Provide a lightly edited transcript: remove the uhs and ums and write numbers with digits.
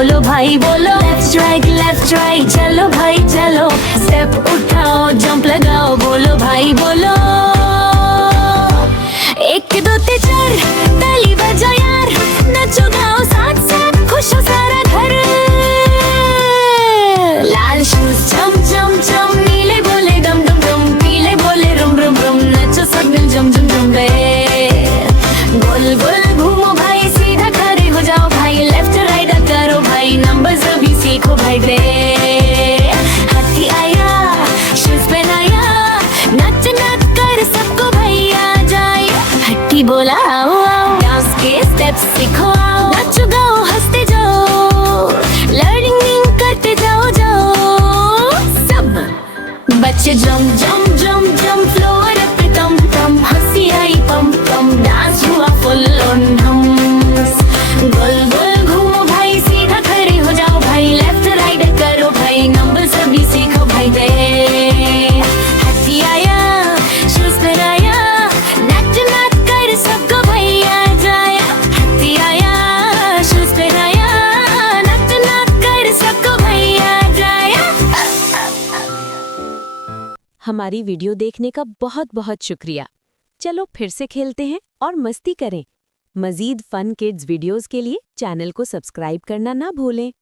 बोलो भाई बोलो, लेफ्ट राइट चलो भाई चलो, स्टेप उठाओ जंप लगाओ, बोलो भाई बोलो। 1 2 3 4 ताली बजाओ यार, नचो गाओ साथ साथ, खुश हो सारा घर। लाल शूज चम चम चम, नीले बोले डम डम डम, पीले बोले रुम रुम रुम, नचो सब मिल जम जम जम बे। गोल गोल घूमो भाई, सीधा खड़े हो जाओ भाई, लेफ्ट राइट करो भाई, नंबर्स अभी सीखो भाई बे। हाथी आया शूज पहनाया, नच नच कर सबको भैया जाए, हट्टी बोला आओ आओ, डांस के स्टेप्स सीखो आओ, नचो गाओ हंसते जाओ, लर्निंग करते जाओ जाओ सब बच्चे। जम जम जम जम फ्लोर पे तम तम, हंसी आई पम पम, डांस हुआ फुल ऑन हम। गोल गोल घूमो भाई, सीधा खड़े हो जाओ भाई, लेफ्ट राइट करो भाई, नंबर सभी सीखो भाई बे। हंसी आया शूज पहनाया, नच नच कर सबको भैया जाया, हंसी आया शूज पहनाया, नच नच कर सबको भैया जाया। हमारी वीडियो देखने का बहुत बहुत शुक्रिया। चलो फिर से खेलते हैं और मस्ती करें। मज़ीद फन किड्स वीडियोस के लिए चैनल को सब्सक्राइब करना ना भूलें।